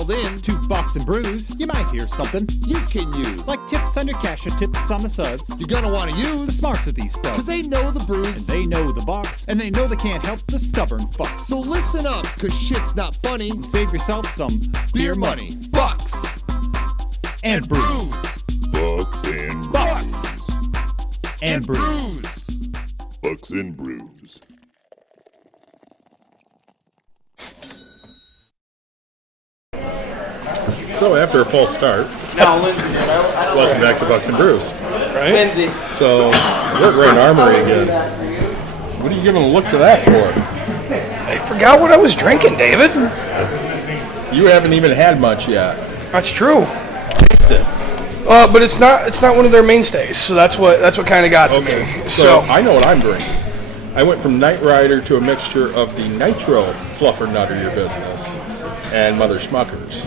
dialed in to Box and Brews, you might hear something you can use. Like tips on your cash or tips on the suds. You're gonna want to use the smarts of these stuff. Cause they know the brews, and they know the box, and they know they can't help the stubborn fucks. So listen up, cause shit's not funny. And save yourself some beer money. Bucks and brews. Bucks and Bucks and brews. Bucks and Brews. So after a false start, welcome back to Bucks and Brews. Right? Lindsay. So we're in Armory again. What are you giving a look to that for? I forgot what I was drinking, David. You haven't even had much yet. That's true. Taste it. But it's not one of their mainstays, so that's what kind of got to me. So I know what I'm drinking. I went from Night Rider to a mixture of the Nitro Fluffer Nutter Your Business and Mother Schmuckers.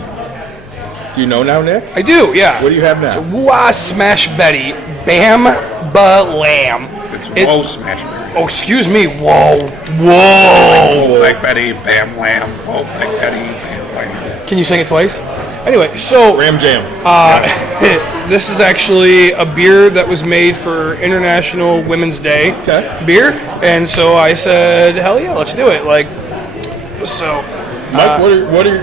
Do you know now, Nick? I do, yeah. What do you have now? Wah Smash Betty, Bam Ba Lamb. It's Whoa Smash Betty. Oh, excuse me. Whoa. Black Betty, Bam Lamb. Oh, Black Betty, Bam Lamb. Can you sing it twice? Anyway, so Ram Jam. this is actually a beer that was made for International Women's Day beer, and so I said, hell yeah, let's do it. So. Mike,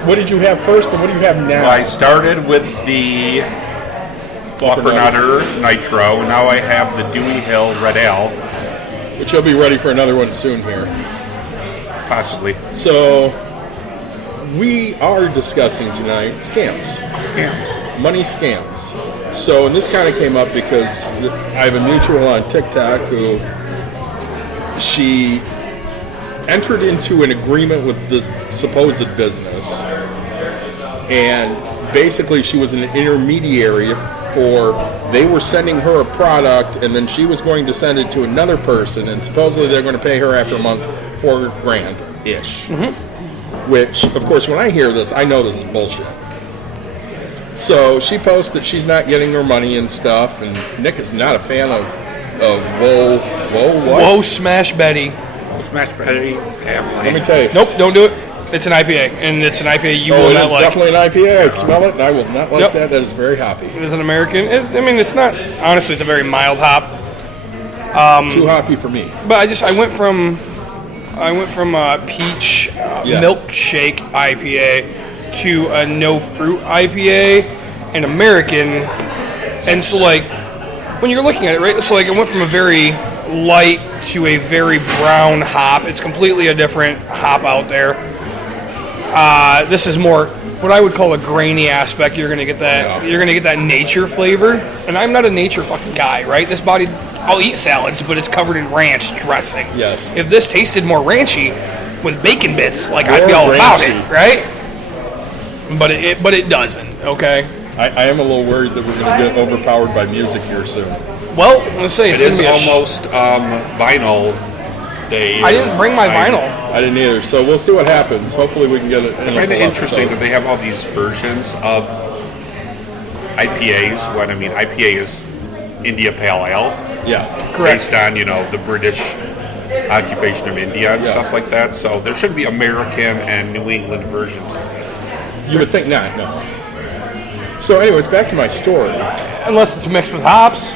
what did you have first, and what do you have now? Well, I started with the Fluffer Nutter Nitro. Now I have the Dewey Hill Red Ale. Which you'll be ready for another one soon here. Possibly. So, we are discussing tonight scams. Money scams. So, and this kind of came up because I have a mutual on TikTok who she entered into an agreement with this supposed business, and basically she was an intermediary for, they were sending her a product and then she was going to send it to another person, and supposedly they're going to pay her after a month $4,000-ish. Which, of course, when I hear this, I know this is bullshit. So she posts that she's not getting her money and stuff, and Nick is not a fan of Whoa Smash Betty. Smash Betty, Bam Lamb. Let me taste. Nope, don't do it. It's an IPA, and it's an IPA you will it not is like. definitely an IPA. I smell it, and I will not like that. That is very hoppy. It is an American. It's not. Honestly, it's a very mild hop. Too hoppy for me. But I went from a peach milkshake IPA to a no fruit IPA, an American, and so when you're looking at it, right? So it went from a very light to a very brown hop. It's completely a different hop out there. This is more what I would call a grainy aspect. You're gonna get that. You're gonna get that nature flavor, and I'm not a nature fucking guy, right? I'll eat salads, but it's covered in ranch dressing. Yes. If this tasted more ranchy with bacon bits, I'd be all about it, right? But it doesn't. Okay. I am a little worried that we're going to get overpowered by music here soon. Well, let's say It is almost vinyl day. I didn't bring my vinyl. I didn't either, so we'll see what happens. Hopefully we can get it. I find it interesting that they have all these versions of IPAs. IPA is India Pale Ale. Yeah. Correct. Based on, the British occupation of India and stuff like that. So there should be American and New England versions. You would think not, no. So anyways, back to my story. Unless it's mixed with hops.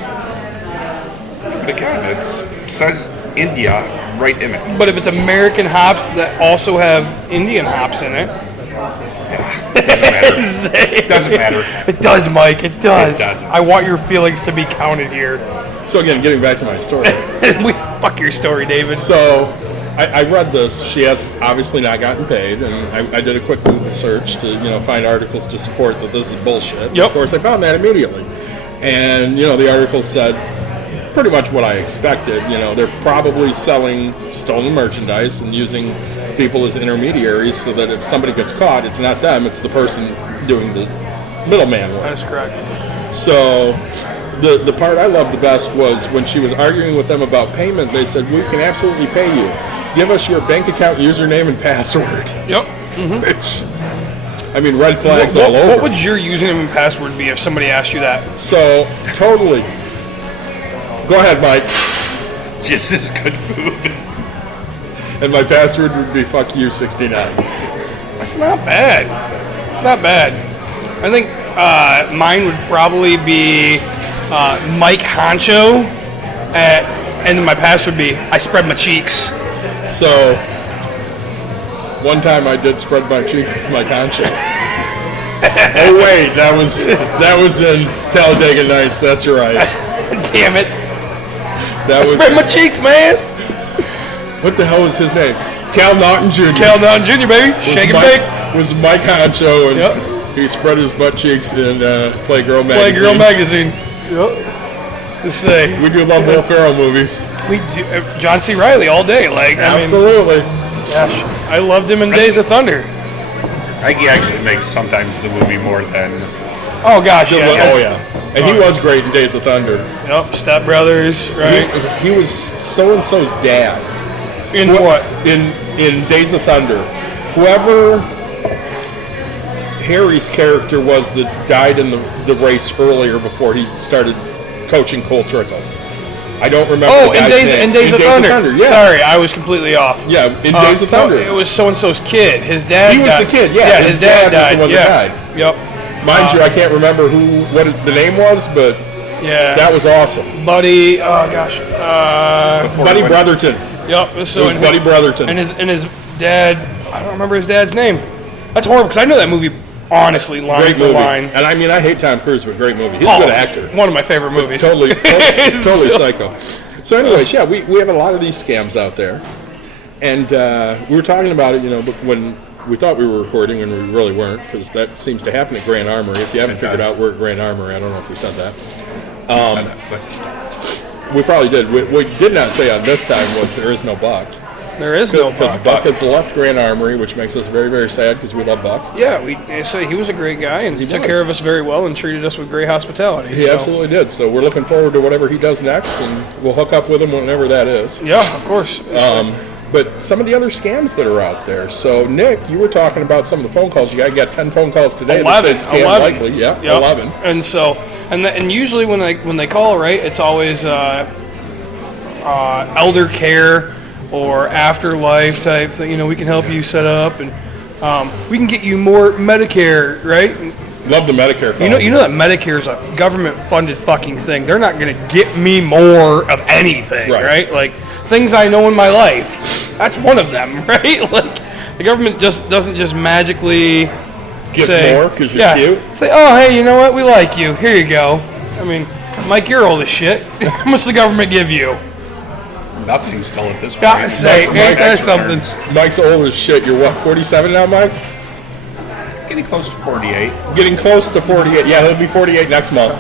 But again, it says India right in it. But if it's American hops that also have Indian hops in it. It doesn't matter. It does, Mike. It does. It does. I want your feelings to be counted here. So again, getting back to my story. Fuck your story, David. So I read this. She has obviously not gotten paid, and I did a quick Google search to find articles to support that this is bullshit. Yep. Of course, I found that immediately, and the article said pretty much what I expected. They're probably selling stolen merchandise and using people as intermediaries so that if somebody gets caught, it's not them, it's the person doing the middleman work. That is correct. So the part I loved the best was when she was arguing with them about payment, they said, we can absolutely pay you. Give us your bank account username and password. Yep. Which, red flags all over. What would your username and password be if somebody asked you that? So, totally. Go ahead, Mike. Just as good food. And my password would be fuck you 69. That's not bad. It's not bad. I think mine would probably be Mike Honcho, and my pass would be I spread my cheeks. So, one time I did spread my cheeks with my Honcho. Oh wait, that was in Talladega Nights. That's right. Damn it! That was, Spread my cheeks, man. what the hell was his name? Cal Naughton Jr. Cal Naughton Jr., baby. Shake and bake. Was Mike Honcho, and Yep. he spread his butt cheeks in Playgirl magazine. Playgirl magazine. Yep. Just say We do love Will Ferrell movies. we do John C. Reilly all day. Like Absolutely. Gosh, I loved him in Days of Thunder. I actually makes sometimes the movie more than. Oh gosh, yeah. Oh yeah. And he was great in Days of Thunder. Yep. Step Brothers, right? He was so-and-so's dad. In what? In Days of Thunder. Whoever Harry's character was that died in the race earlier before he started coaching Cole Trickle. I don't remember. Oh, the guy's name. in Days of Thunder. Yeah. Sorry, I was completely off. Yeah, in Days of Thunder. No, it was so and so's kid. His dad. He was died. the kid. Yeah, his dad died. was the one that died. Yep. Mind you, I can't remember what the name was, but Yeah. that was awesome. Buddy. Oh gosh. Buddy Brotherton. Yep. It was Buddy Brotherton. And his dad. I don't remember his dad's name. That's horrible because I know that movie honestly line Great for movie. line. And I mean, I hate Tom Cruise, but great movie. He's a good actor. One of my favorite movies. Totally psycho. So anyways, yeah, we have a lot of these scams out there. And we were talking about it, when we thought we were recording and we really weren't, because that seems to happen at Grand Armory. If you haven't figured out, we're at Grand Armory. I don't know if we said that. We probably did. What we did not say on this time was there is no Buck. There is no Because Buck. Buck has left Grand Armory, which makes us very, very sad because we love Buck. Yeah, so he was a great guy, and he took care of us very well and treated us with great hospitality. He absolutely did. So we're looking forward to whatever he does next, and we'll hook up with him whenever that is. Yeah, of course. But some of the other scams that are out there. So, Nick, you were talking about some of the phone calls. You got 10 phone calls today that say scam likely. Yeah, Yep. 11. And so, and usually when they call, right, it's always elder care or afterlife type thing. We can help you set up, and we can get you more Medicare, right? Love the Medicare calls. You know that Medicare is a government-funded fucking thing. They're not going to get me more of anything, right? Like things I know in my life. That's one of them, right? Like the government doesn't just magically Get say more because you're cute. Say, oh hey, you know what? We like you. Here you go. I mean, Mike, you're old as shit. How much the government give you? Nothing still at this point. Gotta say, ain't that something? Mike's old as shit. You're what, 47 now, Mike? Getting close to 48. Getting close to 48. Yeah, he'll be 48 next month.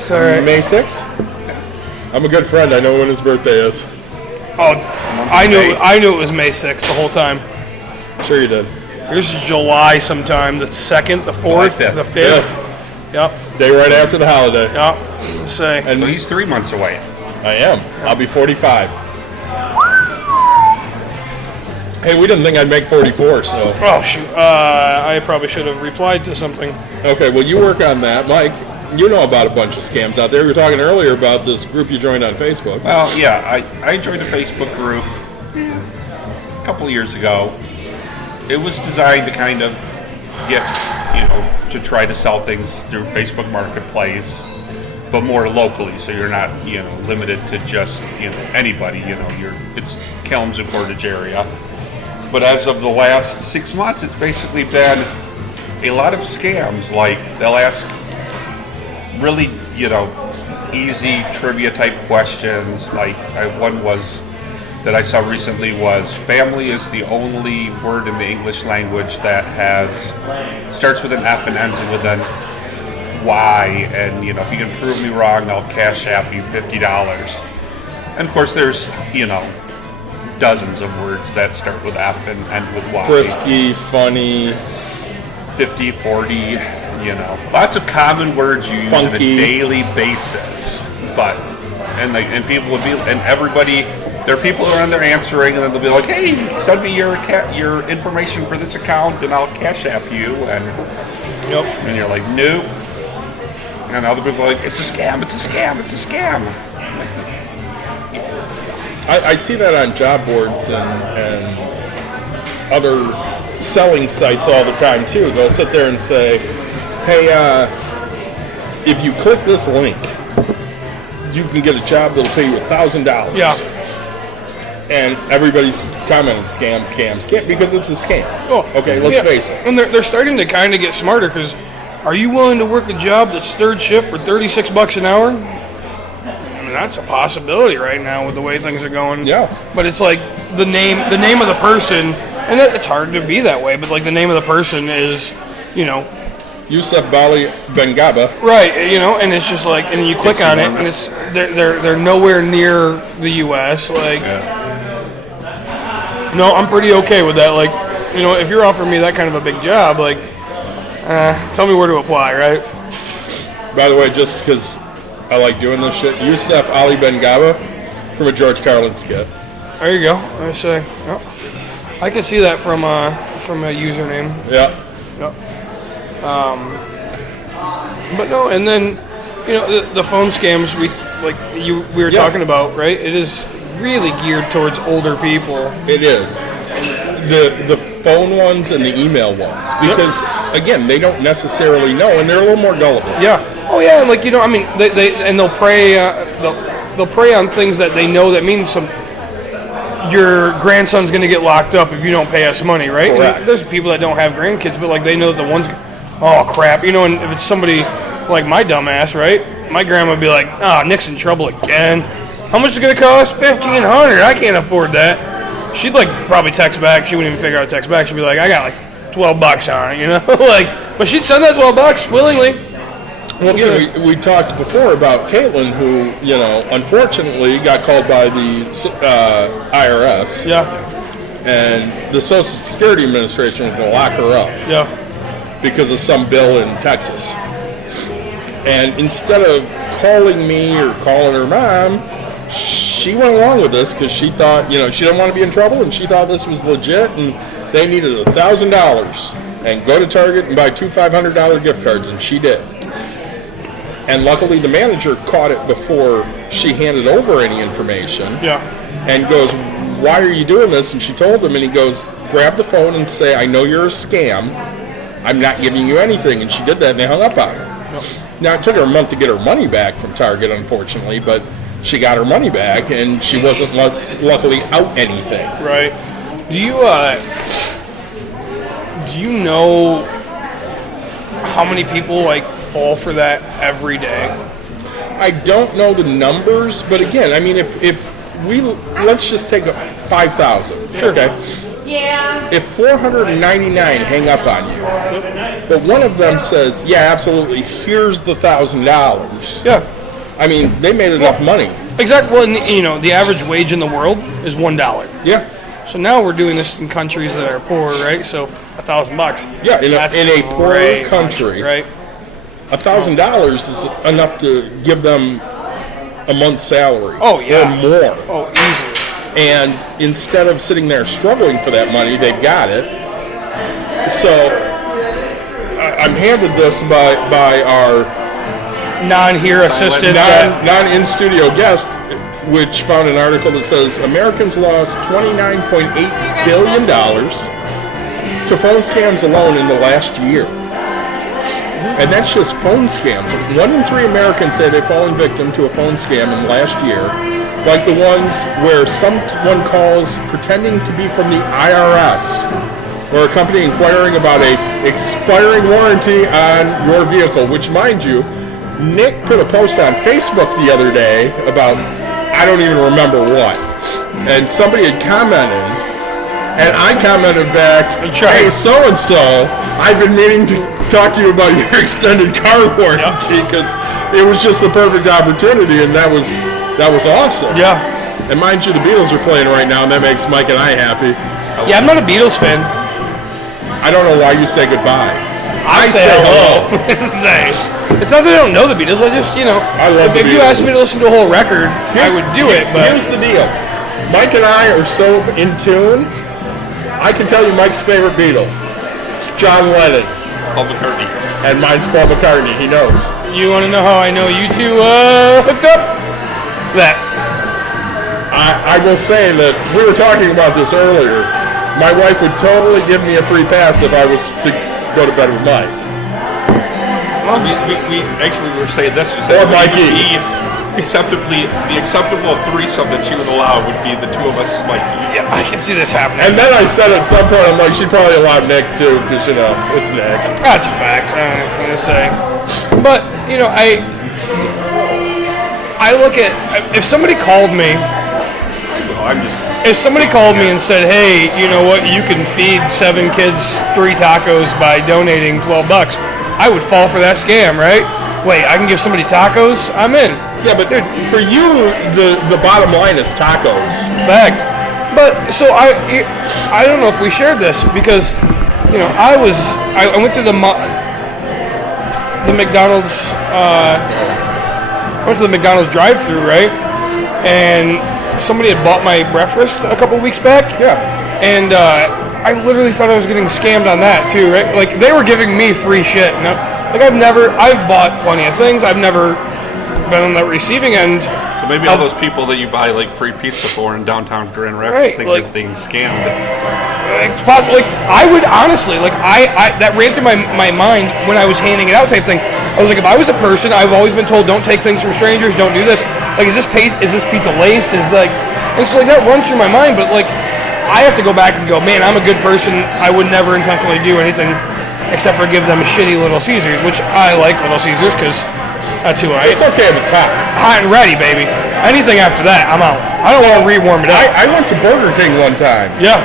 It's all right. May 6th? I'm a good friend. I know when his birthday is. Oh, I knew it was May 6th the whole time. Sure you did. Yours is July sometime, the 2nd, the 4th, July 5th. the 5th. Yep. Day right after the holiday. Yep. Say. And So he's 3 months away. I am. I'll be 45. Hey, we didn't think I'd make 44, so. Oh, shoot. I probably should have replied to something. Okay, well, you work on that. Mike, you know about a bunch of scams out there. We were talking earlier about this group you joined on Facebook. Well, yeah, I joined a Facebook group a couple of years ago. It was designed to kind of get, to try to sell things through Facebook Marketplace, but more locally, so you're not, limited to just, anybody. It's Kalamazoo Portage area. But as of the last 6 months, it's basically been a lot of scams. Like they'll ask really, easy trivia type questions. Like one was that I saw recently was family is the only word in the English language that starts with an F and ends with an Y. And if you can prove me wrong, I'll cash app you $50. And of course, there's dozens of words that start with F and end with Y. Frisky, funny, 50, 40, lots of common words you use funky. on a daily basis. But and people would be, and everybody, there are people who are on there answering, and then they'll be like, "Hey, send me your information for this account, and I'll cash app you." And and you're like, "Nope." And other people are like, "It's a scam! It's a scam! It's a scam!" I see that on job boards and other selling sites all the time too. They'll sit there and say, "Hey, if you click this link, you can get a job that'll pay you $1,000." Yeah. And everybody's commenting, scam, because it's a scam. Oh, okay, let's face it. And they're starting to kind of get smarter because, are you willing to work a job that's third shift for $36 an hour? I mean, that's a possibility right now with the way things are going. Yeah. But it's like the name of the person, and it's hard to be that way. But like the name of the person is, Yusuf Bali Bengaba. right, and it's just like, and you click on it, and it's they're nowhere near the U.S. Like. Yeah. No, I'm pretty okay with that. Like, if you're offering me that kind of a big job, like, tell me where to apply, right? By the way, just because I like doing this shit, Yusuf Ali Bengaba from a George Carlin skit. There you go. I say, I can see that from a username. Yeah. Yep. But no, and then the phone scams we were talking about, right? It is really geared towards older people. It is. The phone ones and the email ones, because again, they don't necessarily know, and they're a little more gullible. Yeah. Oh yeah, and they'll prey they'll prey on things that they know that means some. Your grandson's going to get locked up if you don't pay us money, right? Correct. There's people that don't have grandkids, but like they know that the one's, oh crap, and if it's somebody like my dumbass, right? My grandma would be like, Nick's in trouble again. How much is it going to cost? $1,500. I can't afford that. She'd probably text back. She wouldn't even figure out how to text back. She'd be like, I got $12 on it, but she'd send that $12 willingly. Well, we talked before about Caitlin, who, unfortunately got called by the IRS. Yeah. And the Social Security Administration was going to lock her up. Yeah. Because of some bill in Texas. And instead of calling me or calling her mom, she went along with this because she thought, she didn't want to be in trouble, and she thought this was legit, and they needed $1,000 and go to Target and buy 2 $500 gift cards, and she did. And luckily the manager caught it before she handed over any information. Yeah. And goes, "Why are you doing this?" And she told him, and he goes, "Grab the phone and say, I know you're a scam. I'm not giving you anything." And she did that, and they hung up on her. Yep. Now, it took her a month to get her money back from Target, unfortunately, but she got her money back, and she wasn't luckily out anything. Right. Do you know how many people fall for that every day? I don't know the numbers, but again, I mean, if let's just take 5,000. Sure. Okay. Yeah. If 499 hang up on you, but one of them says, "Yeah, absolutely, here's the $1,000." Yeah. I mean, they made enough money. Exactly. Well, and, the average wage in the world is $1. Yeah. So now we're doing this in countries that are poor, right? So $1,000. Yeah, in a poor great country, right? $1,000 is enough to give them a month's salary. Oh yeah. Or more. Oh, easily. And instead of sitting there struggling for that money, they've got it. So I'm handed this by our Non-here assistant. non-in-studio guest, which found an article that says Americans lost $29.8 billion to phone scams alone in the last year. And that's just phone scams. 1 in 3 Americans say they've fallen victim to a phone scam in the last year, like the ones where someone calls pretending to be from the IRS or a company inquiring about a expiring warranty on your vehicle, which, mind you, Nick put a post on Facebook the other day about, I don't even remember what, and somebody had commented, and I commented back, "Hey, so-and-so, I've been meaning to talk to you about your extended car warranty," because it was just the perfect opportunity, and that was awesome. Yeah. And mind you, the Beatles are playing right now, and that makes Mike and I happy. Yeah, I'm not a Beatles fan. I don't know why you say goodbye. I say hello. It's not that I don't know the Beatles. I just, I love the if you Beatles. asked me to listen to a whole record, I would do it. But here's the deal. Mike and I are so in tune. I can tell you Mike's favorite Beatle. It's John Lennon. Paul McCartney. And mine's Paul McCartney. He knows. you want to know how I know you two hooked up? That. I will say that we were talking about this earlier. my wife would totally give me a free pass if I was to go to bed with Mike. We were saying this. You said Or Mikey. The acceptable threesome that she would allow would be the two of us and Mikey. Yeah, I can see this happening. And then I said at some point, I'm like, she'd probably allow Nick too, because, you know, it's Nick. That's a fact. I'm gonna say, but you know, I look at if somebody called me. If somebody called me and said, "Hey, you know what? You can feed 7 kids 3 tacos by donating $12," I would fall for that scam, right? Wait, I can give somebody tacos? I'm in. Yeah, but dude, for you, the bottom line is tacos. Fact. But so I don't know if we shared this because, you know, I went to the McDonald's. I went to the McDonald's drive-thru, right? And somebody had bought my breakfast a couple weeks back. Yeah. And I literally thought I was getting scammed on that too, right? Like they were giving me free shit. No, like I've bought plenty of things. I've never been on the receiving end. So maybe all those people that you buy like free pizza for in downtown Grand Rapids think they're being scammed. It's possible. Like I would honestly, like I that ran through my mind when I was handing it out type thing. I was like, if I was a person, I've always been told don't take things from strangers, don't do this. Like, is this pizza laced? Is like, and so like that runs through my mind. But like, I have to go back and go, man, I'm a good person. I would never intentionally do anything except for give them a shitty Little Caesars, which I like Little Caesars because that's who I am. It's okay if it's hot. Hot and ready, baby. Anything after that, I'm out. I don't want to re-warm it up. I went to Burger King one time. Yeah.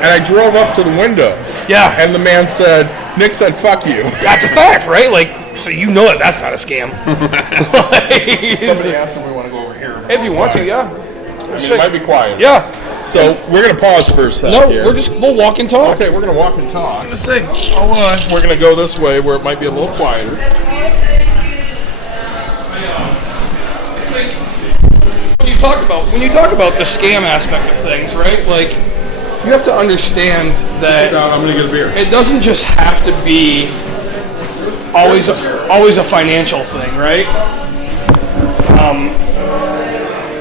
And I drove up to the window. Yeah. And the man said, Nick said, fuck you. That's a fact, right? Like, so you know that's not a scam. Somebody asked if we want to go over here. If you want to, yeah. I mean, it might be quiet. Yeah. So we're going to pause for a second. No, here. we'll walk and talk. Okay, we're going to walk and talk. Let's see. We're going to go this way where it might be a little quieter. When you talk about the scam aspect of things, right? Like, you have to understand that Sit down, I'm going to get a beer. it doesn't just have to be always a financial thing, right?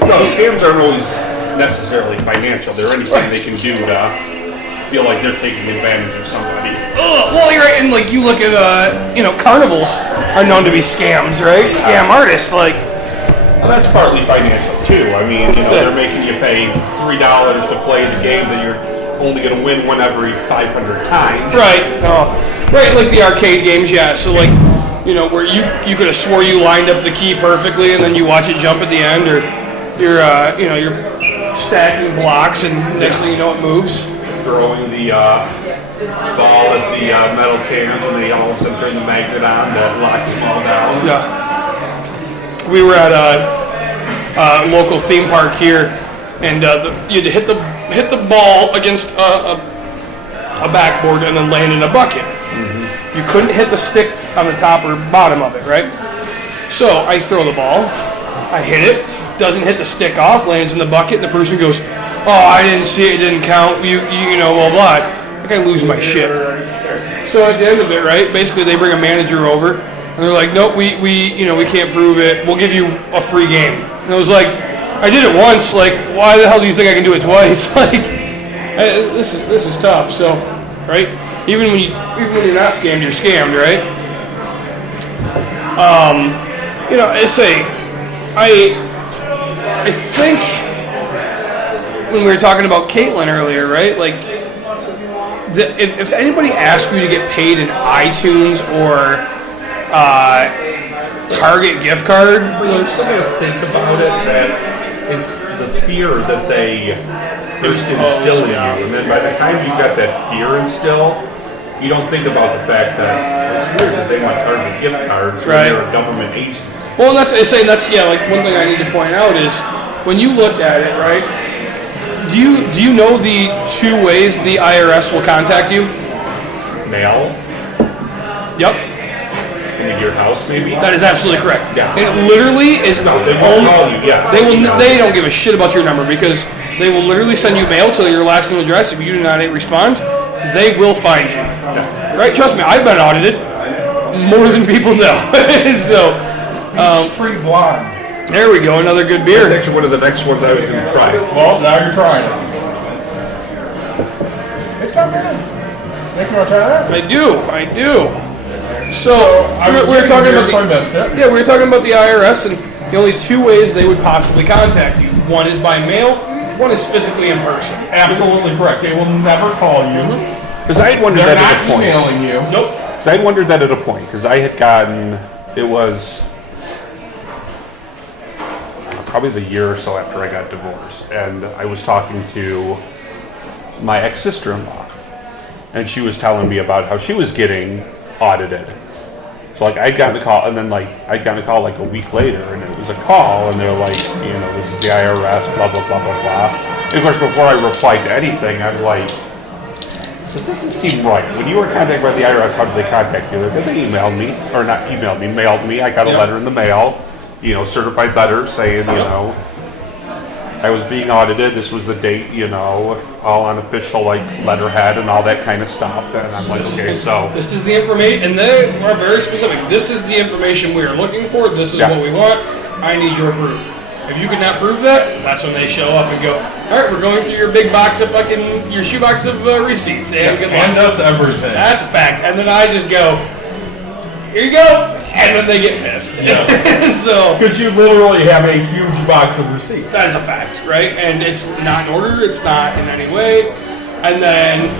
No, scams aren't always necessarily financial. They're anything they can do to feel like they're taking advantage of somebody. Well, you're right, and like you look at carnivals are known to be scams, right? Scam artists, like. Well, that's partly financial too. I mean, they're making you pay $3 to play the game that you're only going to win one every 500 times. Right. Right, like the arcade games, yeah. So like, where you could have swore you lined up the key perfectly, and then you watch it jump at the end, or you're stacking blocks, and next thing you know, it moves. Throwing the ball at the metal cans, and they all of a sudden turn the magnet on that locks them all down. Yeah. We were at a local theme park here, and you had to hit the ball against a backboard and then land in a bucket. Mm-hmm. You couldn't hit the stick on the top or bottom of it, right? So I throw the ball, I hit it, doesn't hit the stick off, lands in the bucket, and the person goes, "Oh, I didn't see it, it didn't count, blah, blah." Like I lose my shit. So at the end of it, right, basically they bring a manager over, and they're like, "Nope, we can't prove it. We'll give you a free game." And I was like, "I did it once. Like, why the hell do you think I can do it twice?" Like, this is tough. So, right? Even when you're not scammed, you're scammed, right? I think when we were talking about Caitlin earlier, right? Like, if anybody asks you to get paid in iTunes or Target gift card, You're still going to think about it, that it's the fear that they first instill in you, and then by the time you got that fear instilled, you don't think about the fact that it's weird that they want Target gift cards when they're a government agency. Well, and that's like one thing I need to point out is when you look at it, right? Do you know the 2 ways the IRS will contact you? Mail? Yep. In your house, maybe? That is absolutely correct. Yeah. And it literally is No, they won't call you, yeah. They don't give a shit about your number because they will literally send you mail to your last name and address. If you do not respond, they will find you. Yeah. Right? Trust me, I've been audited more than people know. So, Tree blonde. there we go, another good beer. That's actually one of the next ones I was going to try. Well, now you're trying it. It's not bad. Nick, you want to try that? I do. So we were talking about I missed it. we were talking about the IRS, and the only two ways they would possibly contact you. One is by mail. One is physically in person. Absolutely correct. They will never call you. Because I had wondered They're that at not a point. emailing you. Nope. Because I had wondered that at a point. Because I had gotten, it was probably the year or so after I got divorced, and I was talking to my ex-sister-in-law, and she was telling me about how she was getting audited. So like I'd gotten a call, and then I'd gotten a call like a week later, and it was a call, and they're like, this is the IRS, blah blah blah blah blah. And of course, before I replied to anything, I'm like, this doesn't seem right. When you were contacted by the IRS, how did they contact you? They said they emailed me, or not emailed me, mailed me. I got a letter in the mail, certified letter saying, I was being audited. This was the date, all on official letterhead and all that kind of stuff. And I'm like, okay, so This is the information, and they are very specific. This is the information we are looking for. This is what we want. I need your proof. If you cannot prove that, that's when they show up and go, all right, we're going through your big box of your shoebox of receipts. And good luck. Hand us everything. That's a fact. And then I just go, here you go. And then they get pissed. Yes. So Because you literally have a huge box of receipts. that is a fact, right? And it's not in order. It's not in any way. And then,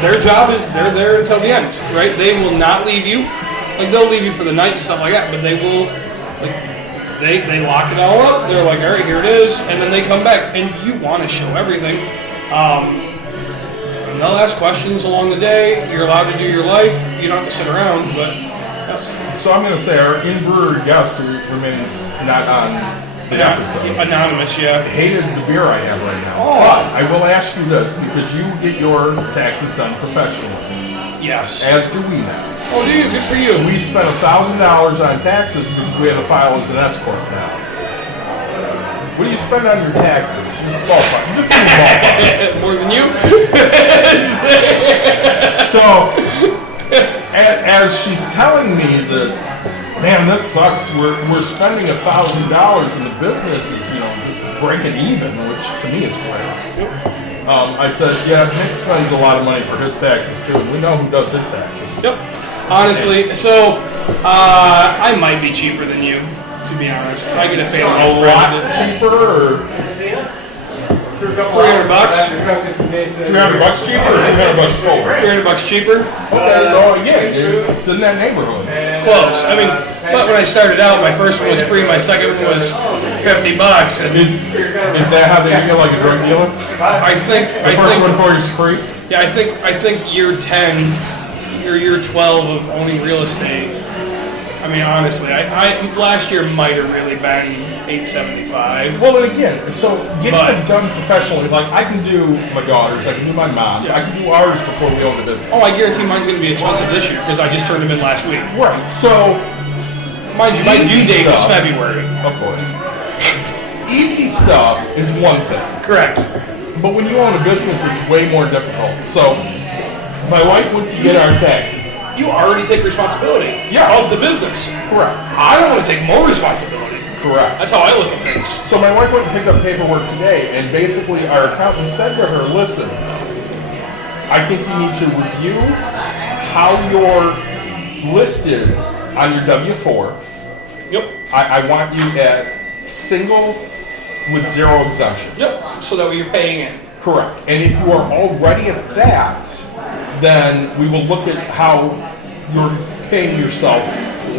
their job is they're there until the end, right? They will not leave you. They'll leave you for the night and stuff like that, but they will, they lock it all up. They're like, all right, here it is. And then they come back. And you want to show everything. And they'll ask questions along the day. You're allowed to do your life. You don't have to sit around, but... So I'm going to say our in-brewer guest who remains not on the episode. Anonymous, yeah. Hated the beer I have right now. Oh. But I will ask you this because you get your taxes done professionally, Yes. as do we now. Oh, dude, good for you. We spent $1,000 on taxes because we had to file as an S corp now. What do you spend on your taxes? Just ballpark. Just give me ballpark. More than you? So, as she's telling me that, man, this sucks. We're spending $1,000 and the business is, just breaking even, which to me is great. I said, yeah, Nick spends a lot of money for his taxes too, and we know who does his taxes. Yep. Honestly, so I might be cheaper than you, to be honest. I get a feeling A lot cheaper, or $300 bucks. $300 cheaper, or $300 over? $300 cheaper. Okay, so yeah, it's in that neighborhood. Close. I mean, but when I started out, my first one was free. My second one was $50. And Is that how they get like a drug dealer? I think The first one for you is free. Yeah, I think year 10 or year 12 of owning real estate. I mean, honestly, I last year might have really been $875. Well, and again, so getting it done professionally, like I can do my daughter's, I can do my mom's, I can do ours before we own the business. Oh, I guarantee mine's going to be expensive this year because I just turned them in last week. Right, so Mind you, my easy due date was stuff. February. Of course. Easy stuff is one thing. Correct. But when you own a business, it's way more difficult. So, my wife went to get our taxes. You already take responsibility of the business. Correct. I don't want to take more responsibility. Correct. That's how I look at things. So my wife went and picked up paperwork today, and basically our accountant said to her, listen, I think you need to review how you're listed on your W-4. Yep. I want you at single with zero exemptions. Yep. So that way you're paying in. Correct. And if you are already at that, then we will look at how you're paying yourself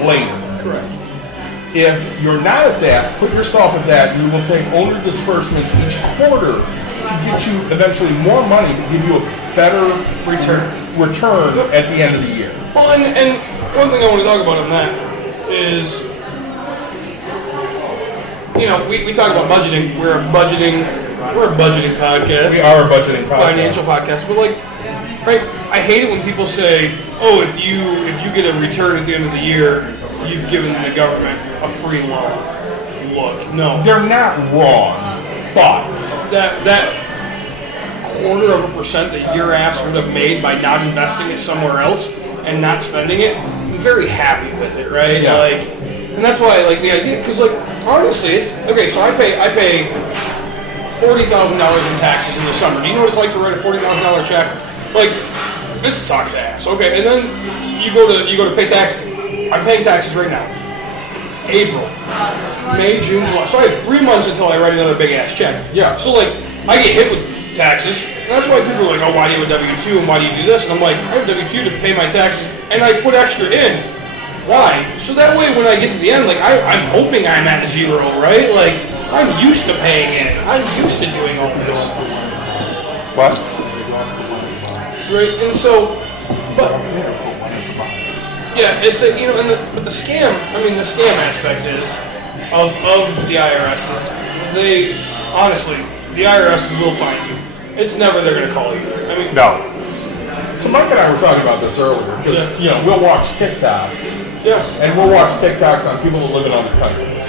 later. Correct. If you're not at that, put yourself at that, and we will take owner disbursements each quarter to get you eventually more money to give you a better return at the end of the year. Well, and one thing I want to talk about on that is, we talk about budgeting. We're a budgeting podcast. We are a budgeting podcast. Financial podcast. But right, I hate it when people say, oh, if you get a return at the end of the year, you've given the government a free loan. Look, no. They're not wrong, but That 0.25% that your ass would have made by not investing it somewhere else and not spending it, I'm very happy with it, right? Yeah. And that's why I like the idea, because honestly, it's okay. So I pay $40,000 in taxes in the summer. Do you know what it's like to write a $40,000 check? Like, it sucks ass. Okay, and then you go to pay taxes. I'm paying taxes right now. April, May, June, July. So I have 3 months until I write another big ass check. Yeah. So like, I get hit with taxes. And that's why people are like, oh, why do you have a W-2 and why do you do this? And I'm like, I have a W-2 to pay my taxes, and I put extra in. Why? So that way, when I get to the end, like I'm hoping I'm at zero, right? Like I'm used to paying it. I'm used to doing all this. What? Right, and so, but yeah, it's a, but the scam. I mean, the scam aspect is of the IRS is they honestly the IRS will find you. It's never they're going to call you. I mean, No. So Mike and I were talking about this earlier because we'll watch TikTok. Yeah. And we'll watch TikToks on people that live in other countries.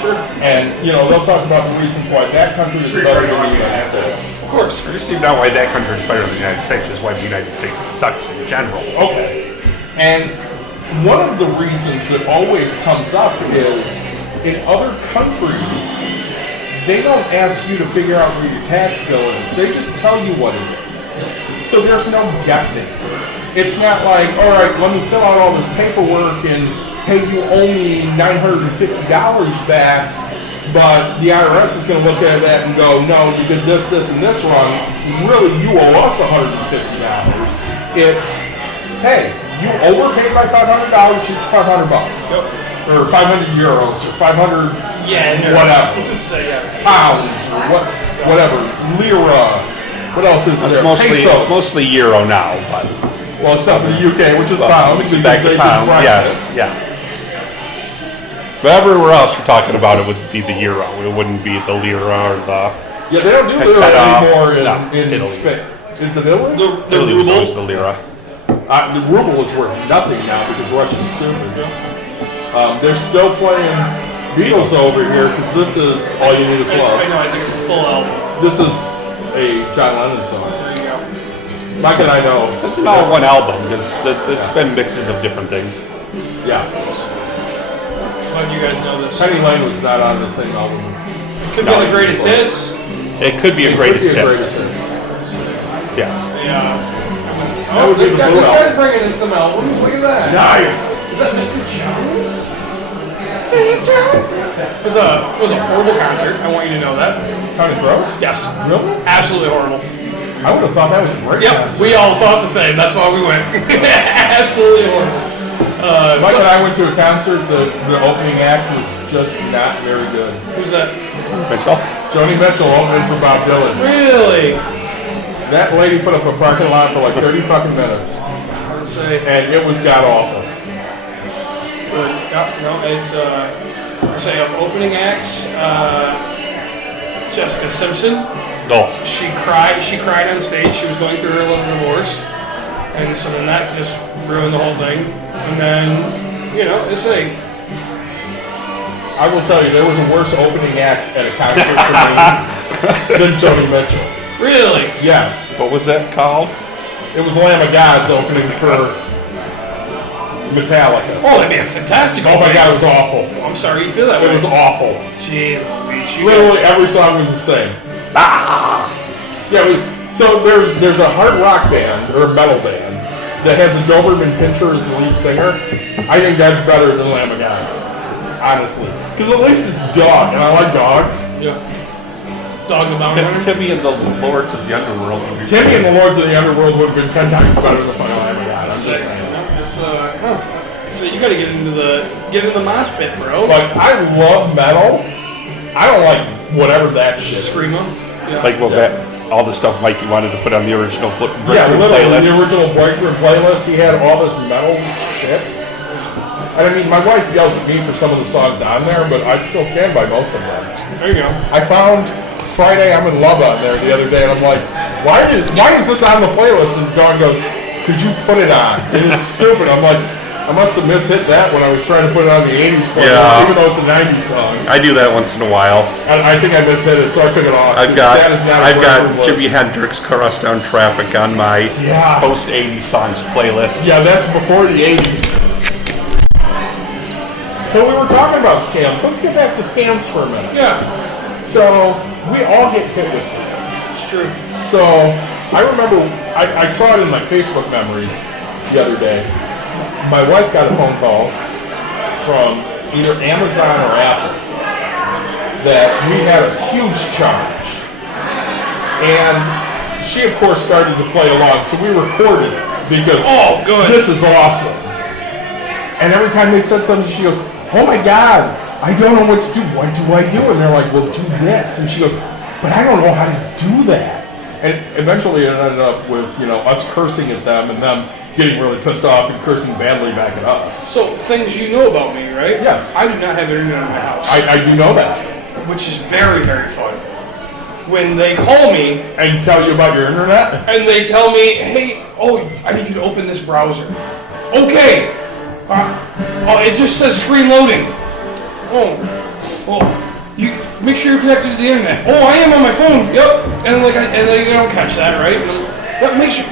Sure. And they'll talk about the reasons why that country is better than the United States. Of course. I just not why that country is better than the United States, just why the United States sucks in general. Okay. And one of the reasons that always comes up is in other countries, they don't ask you to figure out where your tax bill is. They just tell you what it is. So there's no guessing. It's not like, all right, let me fill out all this paperwork and, hey, you owe me $950 back, but the IRS is going to look at that and go, no, you did this, this, and this wrong. Really, you owe us $150. It's, hey, you overpaid by $500, here's $500 bucks. Yep. Or 500 euros, or 500 whatever. So, yeah. Pounds, or whatever, lira. What else is there? It's Pesos. mostly euro now, but Well, except for the UK, which is pounds, because back they to did pounds. Brexit. Yeah. But everywhere else you're talking about it would be the euro. It wouldn't be the lira or the. Yeah, they don't do lira Peseta. anymore No, in Italy. Spain. Is it Italy? The Italy was always ruble. the lira. The ruble is worth nothing now because Russia's stupid. They're still playing Beatles over here because this is All You Need Is I Love. know. I think it's the full album. This is a John Lennon song. There you go. Mike and I know. It's not all one album because it's been mixes of different things. Yeah. Glad you guys know this. Penny Lane was not on the same album as. Could be the greatest hits. It could be a It greatest could be a hits. greatest hits. Yes. Yeah. That Oh, would be this the guy, blue this guy's album. bringing in some albums. Look at that. Nice. Is that Mr. Jones? Mr. Jones. It was a horrible concert. I want you to know that. Counting Crows? Yes. Really? Absolutely horrible. I would have thought that was a great Yep. concert. We all thought the same. That's why we went. Absolutely horrible. Mike and I went to a concert. The opening act was just not very good. Who's that? Mitchell? Joni Mitchell opening for Bob Dylan. Really? That lady put up a parking lot for like 30 fucking minutes, I would say. and it was god awful. But no, it's I say of opening acts. Jessica Simpson. No. She cried on stage. She was going through her little divorce, and so then that just ruined the whole thing. And then it's like I will tell you, there was a worse opening act at a concert for me than Joni Mitchell. really. Yes, What was that called? it was Lamb of God's opening for Metallica. Oh, that'd be a fantastic. Oh my opening. god, it was awful. I'm sorry you feel that It way. was awful. Jeez, you Literally guys- every song was the same. Yeah, so there's a hard rock band or a metal band that has a Doberman Pinscher as the lead singer. I think that's better than Lamb of God's, honestly, because at least it's dog, and I like dogs. Yeah. Dog the Bounty Hunter. Timmy and the Lords of the Underworld. would be Timmy great. and the Lords of the Underworld would have been 10 times better than fucking Lamb of God. I'm just Sick. saying. It's so you gotta get into the mosh pit, bro. Like, I love metal. I don't like whatever that shit is. Screamo. Yeah. Like all the stuff Mikey wanted to put on the original Yeah, literally, playlist. the original Break Room playlist, he had all this metal shit. And I mean, my wife yells at me for some of the songs on there, but I still stand by most of them. There you go. I found Friday I'm in Love on there the other day, and I'm like, why is this on the playlist? And Dawn goes, because you put it on. It is stupid. I'm like, I must have mishit that when I was trying to put it on the 80s playlist, Yeah. even though it's a 90s song. I do that once in a while. And I think I mishit it, so I took it off. I've 'cause that is not a I've Break Room got list. Jimi Hendrix, Car Us Down Traffic on my Yeah. post 80s songs playlist. Yeah, that's before the 80s. So we were talking about scams. Let's get back to scams for a minute. Yeah, So we all get hit with this. it's true. So I remember I saw it in my Facebook memories the other day. My wife got a phone call from either Amazon or Apple that we had a huge charge. And she, of course, started to play along, so we recorded it because this is awesome. And every time they said something, she goes, "Oh my God, I don't know what to do. What do I do?" And they're like, "Well, do this." And she goes, "But I don't know how to do that." And eventually it ended up with, us cursing at them and them getting really pissed off and cursing badly back at us. So, things you know about me, right? Yes. I do not have internet in my house. I do know that. Which is very, very fun. When they call me And tell you about your internet? and they tell me, "Hey, I need you to open this browser." Okay. It just says screen loading. You make sure you're connected to the internet. I am on my phone. Yep. And they don't catch that, right? And make sure.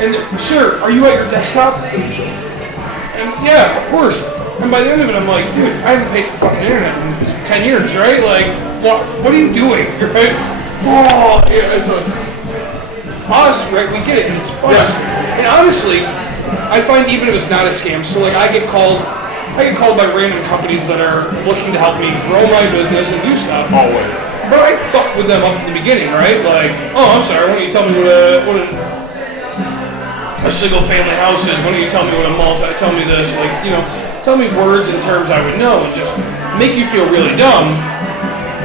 And sir, are you at your desktop? And yeah, of course. And by the end of it, I'm like, dude, I haven't paid for fucking internet in 10 years, right? Like, what are you doing? Right? So it's us, right? We get it, and it's fun. Yes. And honestly, I find even if it's not a scam, so like I get called by random companies that are looking to help me grow my business and do stuff. Always. But I fuck with them up at the beginning, right? Like, I'm sorry, why don't you tell me what a single family house is? Why don't you tell me what a multi? Tell me this, like, tell me words and terms I would know, and just make you feel really dumb.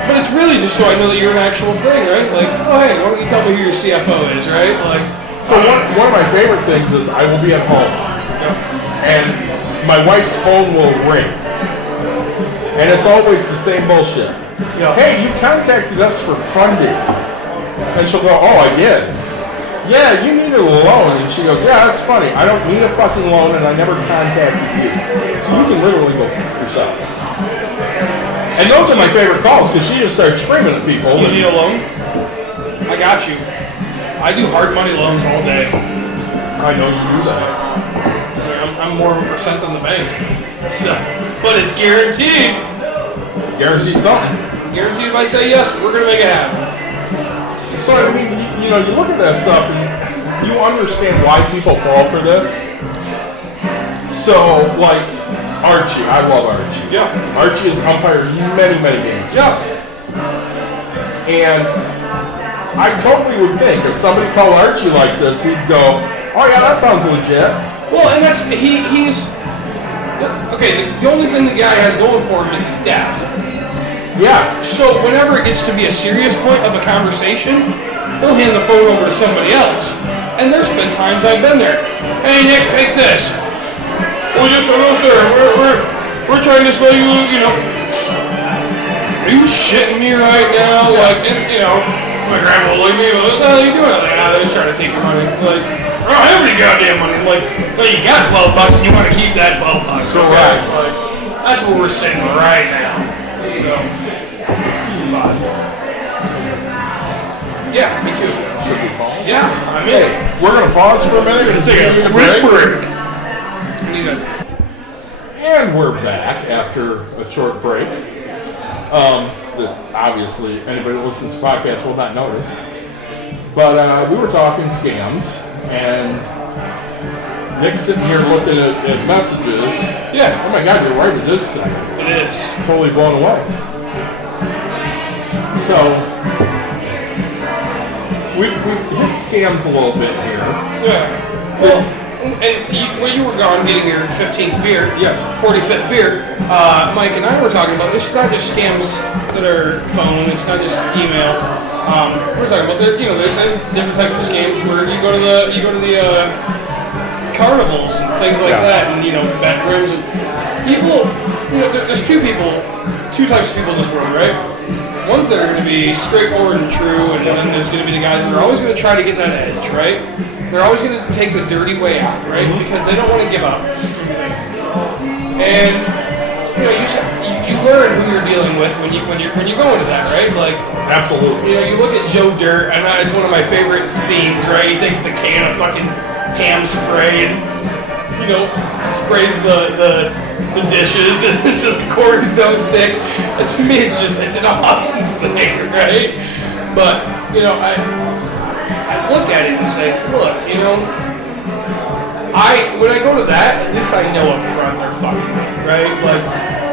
But it's really just so I know that you're an actual thing, right? Like, hey, why don't you tell me who your CFO is, right? Like, So one of my favorite things is I will be at home and my wife's phone will ring. And it's always the same bullshit. Hey, you contacted us for funding. And she'll go, "Oh, I did. Yeah, you needed a loan." And she goes, "Yeah, that's funny. I don't need a fucking loan and I never contacted you. So you can literally go for yourself." And those are my favorite calls because she just starts screaming at people. you need a loan? I got you. I do hard money loans all day. I know you do that. I'm more of a percent on the bank. So, but it's guaranteed. Guaranteed something. Guaranteed if I say yes, we're going to make it happen. So, I mean, you look at that stuff and you understand why people fall for this. So, like, Archie. I love Archie. Yeah. Archie has umpired many, many games. Yeah. And I totally would think if somebody called Archie like this, he'd go, "Oh yeah, that sounds legit." Well, and that's, he's, okay, the only thing the guy has going for him is his death. Yeah. So whenever it gets to be a serious point of a conversation, he'll hand the phone over to somebody else. And there's been times I've been there. "Hey Nick, take this." "Oh yes, no sir, we're trying to sell you, Are you shitting me right now? Like, my grandma will look at me, "What the hell are you doing?" I'm like, "They're just trying to take your money." Like, "I don't have any goddamn money." I'm like, "Well, you got $12 and you want to keep that $12. Okay? Correct. Like, that's where we're sitting right now. So, yeah, me too. Should we pause? Yeah, I mean, Hey, we're gonna pause for a minute and take a quick break. I need a. And we're back after a short break. That obviously anybody that listens to podcasts will not notice. But we were talking scams, and Nick's sitting here looking at messages. Yeah. Oh my God, you're right, it is second. It is. Totally blown away. So, we hit scams a little bit here. Yeah. Well, and when you were gone getting your 15th beer, Yes. 45th beer, Mike and I were talking about, it's not just scams that are phone, it's not just email. We're talking about, there's different types of scams where you go to the carnivals and things like that, and bet rooms and people. There's two types of people in this world, right? Ones that are going to be straightforward and true, and then there's going to be the guys that are always going to try to get that edge, right? They're always going to take the dirty way out, right? Because they don't want to give up. And you learn who you're dealing with when you go into that, right? Like, Absolutely. you look at Joe Dirt, and it's one of my favorite scenes, right? He takes the can of fucking ham spray and sprays the dishes, and it's just quarters nose thick. And to me, it's an awesome thing, right? But I look at it and say, look, you know, when I go to that, at least I know up front they're fucking me, right? Like,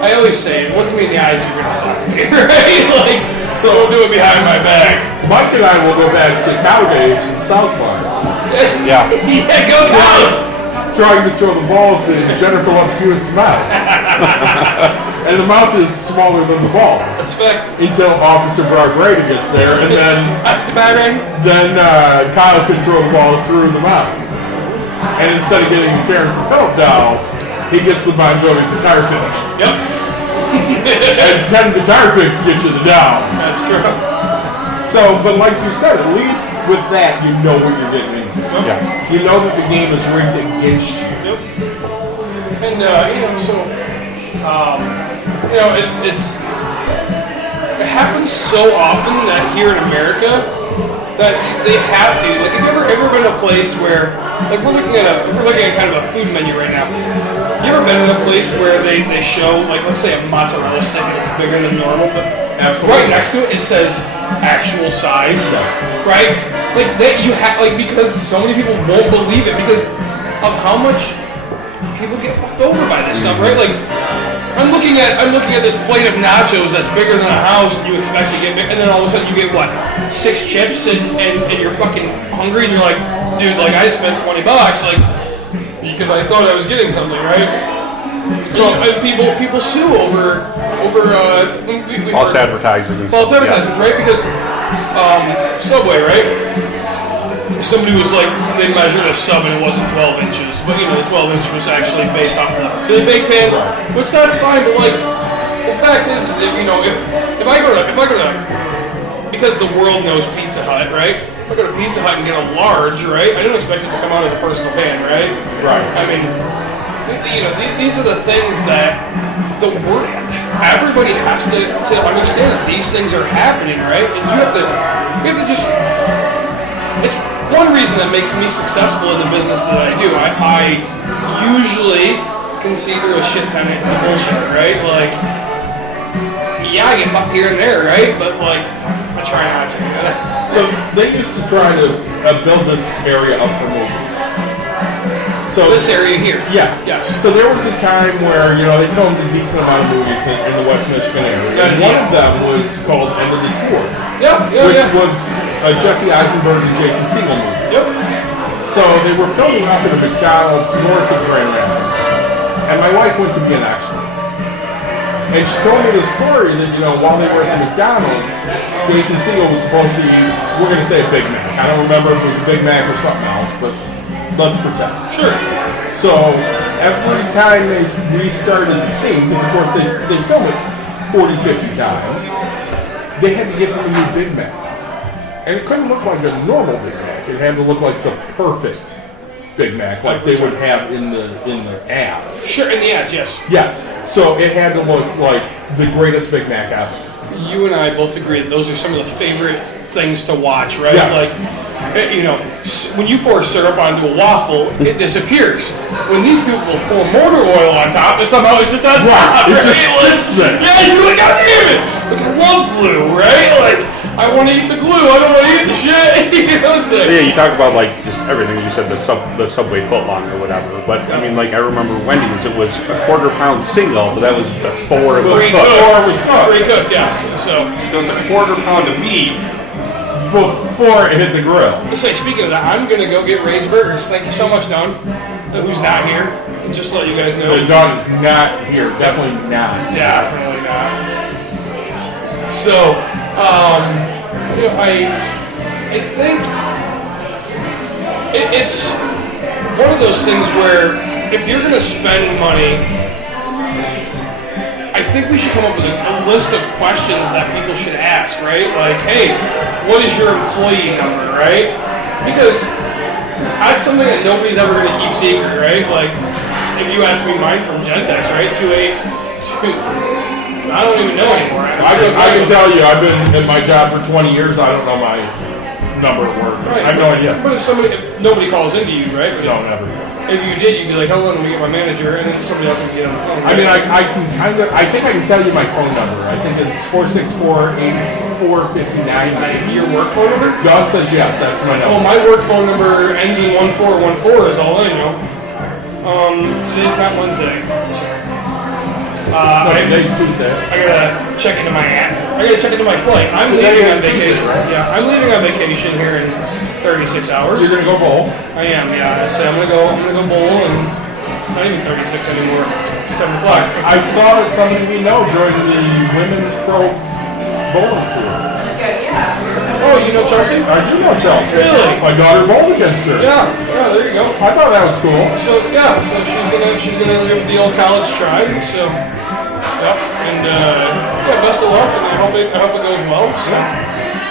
I always say, look me in the eyes, you're gonna fuck me, right? Like, so don't do it behind my back. Mike and I will go back to cow days from South Park. Yeah. Yeah, go Cows! Trying to throw the balls in Jennifer Love Hewitt's mouth. And the mouth is smaller than the balls. That's fact. Until Officer Brady gets there, and then Kyle can throw the ball through the mouth. And instead of getting Terrence and Phillip dolls, he gets the Bon Jovi guitar picks. Yep. And 10 guitar picks get you the dolls. That's true. So, but like you said, at least with that, you know what you're getting into. Yep. Yeah. You know that the game is rigged against you. Yep. And you know, so you know, it happens so often that here in America that they have to. Like, have you ever been to a place where, like, we're looking at kind of a food menu right now. You ever been in a place where they show, like, let's say a mozzarella stick and it's bigger than normal, but right next to it says actual size, right? Like that you have, like, because so many people won't believe it because of how much people get fucked over by this stuff, right? Like, I'm looking at this plate of nachos that's bigger than a house, and you expect to get big, and then all of a sudden you get what, 6 chips, and you're fucking hungry, and you're like, dude, like, I spent $20, like, because I thought I was getting something, right? So people sue over False advertising. And false stuff, advertising, right? Because Subway, right? Somebody was like, they measured a sub and it wasn't 12 inches, but you know, the 12 inch was actually based off the Billy Bake Pan, which that's fine, but like, the fact is, you know, if I go to, because the world knows Pizza Hut, right? If I go to Pizza Hut and get a large, right, I don't expect it to come out as a personal pan, right? Right. I mean, you know, these are the things that everybody has to understand that these things are happening, right? And you have to just, it's one reason that makes me successful in the business that I do. I usually can see through a shit ton of bullshit, right? Like, yeah, I get fucked here and there, right? But like, I try not to. So they used to try to build this area up for movies. So this area here. Yeah. Yes. So there was a time where, you know, they filmed a decent amount of movies in the West Michigan area. And one of them was called End of the Tour. Which was a Jesse Eisenberg and Jason Segel movie. Yep. So they were filming up at a McDonald's north of Grand Rapids. And my wife went to be an extra. And she told me the story that, you know, while they were at the McDonald's, Jason Segel was supposed to eat, we're going to say a Big Mac. I don't remember if it was a Big Mac or something else, but let's pretend. Sure. So every time they restarted the scene, because of course they film it 40, 50 times, they had to give him a new Big Mac. And it couldn't look like a normal Big Mac. It had to look like the perfect Big Mac, like they would have in the ads. Sure, in the ads, yes. Yes. So it had to look like the greatest Big Mac ever. You and I both agree that those are some of the favorite things to watch, right? Yes. Like, you know, when you pour syrup onto a waffle, it disappears. When these people will pour motor oil on top, it somehow it sits on top. It right? just sits there. Yeah, you're like, God damn it! Like, I love glue, right? Like, I want to eat the glue, I don't want to eat the shit. You know what I'm saying? Yeah, you talk about like just everything. You said the Subway footlong or whatever, but I mean, like I remember Wendy's. It was a quarter-pound single, but that was before it was cooked. Pre-cooked, yes. So it was a quarter-pound of meat before it hit the grill. Say, speaking of that, I'm gonna go get Ray's Burgers. Thank you so much, Don. Who's not here? And just to let you guys know. The Don is not here. Definitely not. Definitely not. So, you know, I think it's one of those things where if you're gonna spend money, I think we should come up with a list of questions that people should ask, right? Like, hey, what is your employee number, right? Because that's something that nobody's ever going to keep secret, right? Like, if you ask me mine from Gentex, right? 282. I don't even know anymore. I can tell you, I've been in my job for 20 years. I don't know my number at work. Right. I have no idea. But if nobody calls into you, right? But No, never. If you did, you'd be like, hold on, let me get my manager, and then somebody else would get on the phone. I mean, I can kind of, I think I can tell you my phone number. I think it's 464-8459. Your work phone number? Dawn says yes, that's my Well, number. my work phone number ends in 1414 is all I know. Today's not Wednesday. No, today's Tuesday. I gotta check into my app. I gotta check into my flight. I'm Today leaving is on vacation. Tuesday, right? Yeah, I'm leaving on vacation here in 36 hours. You're gonna go bowl. I am. Yeah. So I'm gonna go bowl, and it's not even 36 anymore. It's 7 o'clock. I saw that somebody we know during the women's pro bowling tour. Oh, you know Chelsea? I do know Chelsea. Really? My daughter bowled against her. Yeah. Yeah. There you go. I thought that was cool. So yeah. So she's gonna give the old college try. So. Yep. And yeah, best of luck, and I hope it goes well. So.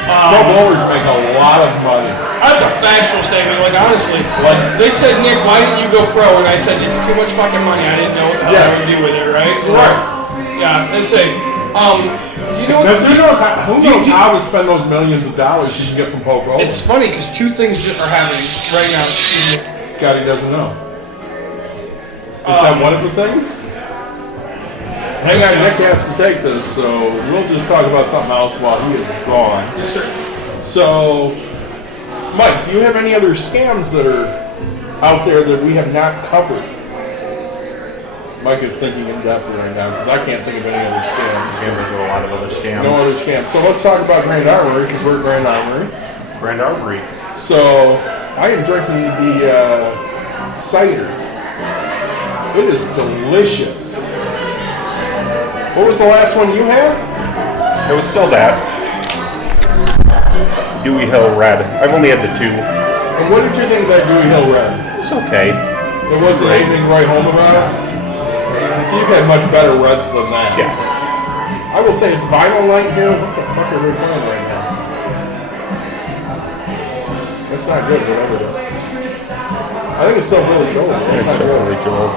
Pro bowlers make a lot of money. That's a factual statement. Like honestly, Like, they said, Nick, why didn't you go pro? And I said, it's too much fucking money. I didn't know what the hell I would do with it, right? right. Yeah. They say, do you know what? Who knows how to spend those millions of dollars you can get from pro bowling? It's funny because two things are happening right now. Excuse me. Scotty doesn't know. Is that one of the things? Hang on, Nick has to take this, so we'll just talk about something else while he is gone. Yes, sir. So, Mike, do you have any other scams that are out there that we have not covered? Mike is thinking in depth right now because I can't think of any other scams. We do a lot of other scams. No other scams. So let's talk about Grand Armory because we're at Grand Armory. Grand Armory. So I am drinking the cider. It is delicious. What was the last one you had? It was still that. Dewey Hill Red. I've only had the two. And what did you think of that Dewey Hill Red? It's okay. There wasn't anything right home about it? So you've had much better reds than that. Yes. I will say it's vinyl night here. What the fuck are they playing right now? That's not good, whatever it is. I think it's still Billy Joel. That's not good. Really Joel.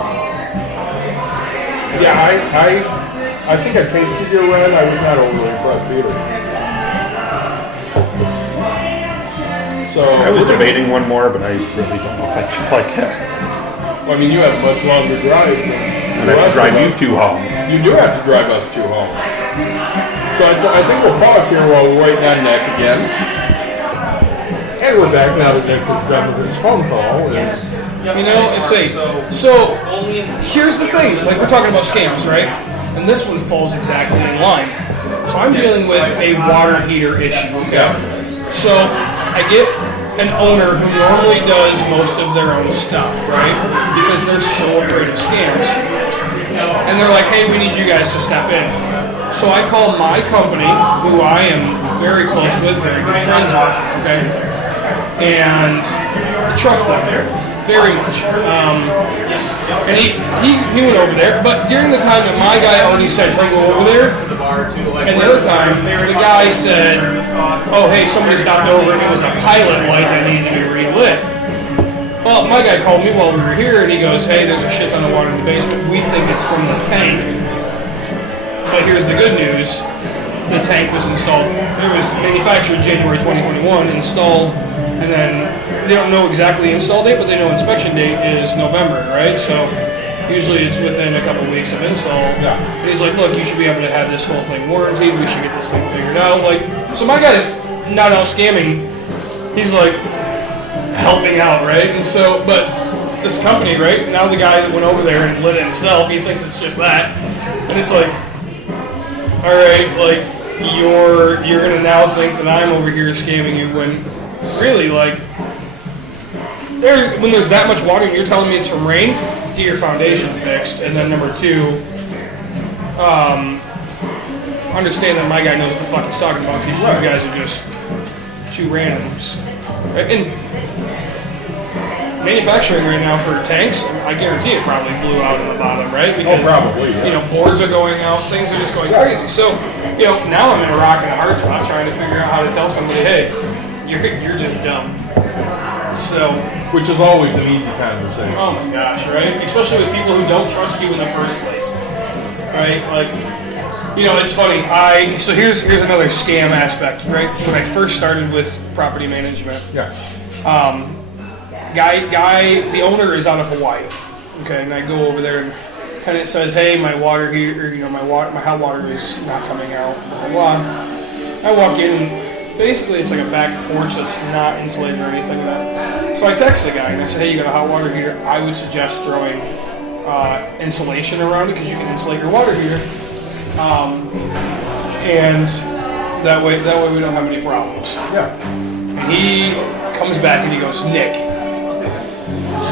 Yeah, I think I tasted your red. I was not overly impressed either. So I was debating one more, but I really don't know if I feel like it. Well, I mean, you have a much longer drive than And I have to drive you two home. You do have to drive us two home. So I think we'll pause here while we're waiting on Nick again. And we're back now that Nick is done with his phone call. You know, I say, so here's the thing, like we're talking about scams, right? And this one falls exactly in line. So I'm dealing with a water heater issue, okay? So I get an owner who normally does most of their own stuff, right? Because they're so afraid of scams. And they're like, hey, we need you guys to step in. So I call my company, who I am very close with, very good friends with, okay? And I trust them very much. And he went over there, but during the time that my guy already said he'll go over there, and the other time, the guy said, oh hey, somebody stopped over and it was a pilot light that needed to be relit. Well, my guy called me while we were here and he goes, hey, there's a shit ton of water in the basement. We think it's from the tank. But here's the good news. The tank was installed, it was manufactured January 2021, installed, and then they don't know exactly the install date, but they know inspection date is November, right? So usually it's within a couple weeks of install. Yeah. And he's like, look, you should be able to have this whole thing warranted. We should get this thing figured out. Like, so my guy's not out scamming. He's like helping out, right? And so, but this company, right? Now the guy that went over there and lit it himself, he thinks it's just that. And it's like, all right, like you're gonna now think that I'm over here scamming you when really, like, when there's that much water and you're telling me it's from rain, get your foundation fixed. And then number two, understand that my guy knows what the fuck he's talking about because you guys are just two randoms. Right? And manufacturing right now for tanks, I guarantee it probably blew out in the bottom, right? Because, probably, yeah. you know, boards are going out, things are just going crazy. So, you know, now I'm in a rock and a hard spot trying to figure out how to tell somebody, hey, you're just dumb. So, which is always an easy conversation. oh my gosh, right? Especially with people who don't trust you in the first place, right? Like, You know, it's funny. So here's another scam aspect, right? When I first started with property management, Yeah. the owner is out of Hawaii. Okay, and I go over there and kind of says, "Hey, my water heater, my hot water is not coming out." Blah, blah, blah. I walk in, and basically it's like a back porch that's not insulated or anything like that. So I text the guy and I said, "Hey, you got a hot water heater? I would suggest throwing insulation around it because you can insulate your water heater, and that way we don't have any problems." Yeah. And he comes back and he goes, "Nick, do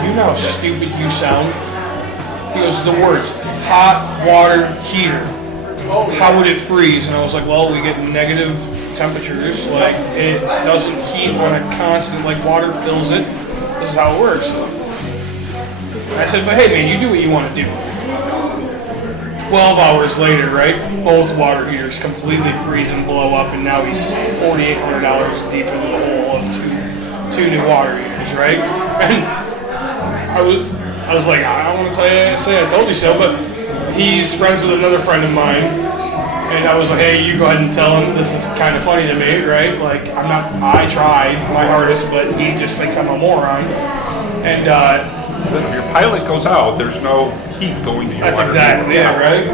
you know how stupid you sound?" He goes, "The words, hot water heater. How would it freeze?" And I was like, "Well, we get negative temperatures. Like, it doesn't heat on a constant, like water fills it. This is how it works." And I said, "But hey, man, you do what you want to do." 12 hours later, right? Both water heaters completely freeze and blow up, and now he's $4,800 deep into the hole of two new water heaters, right? And I was like, I don't want to say I told you so, but he's friends with another friend of mine, and I was like, "Hey, you go ahead and tell him this is kind of funny to me, right? Like, I tried my hardest, but he just thinks I'm a moron." And Then if your pilot goes out, there's no heat going to your that's water exactly heater. it, right?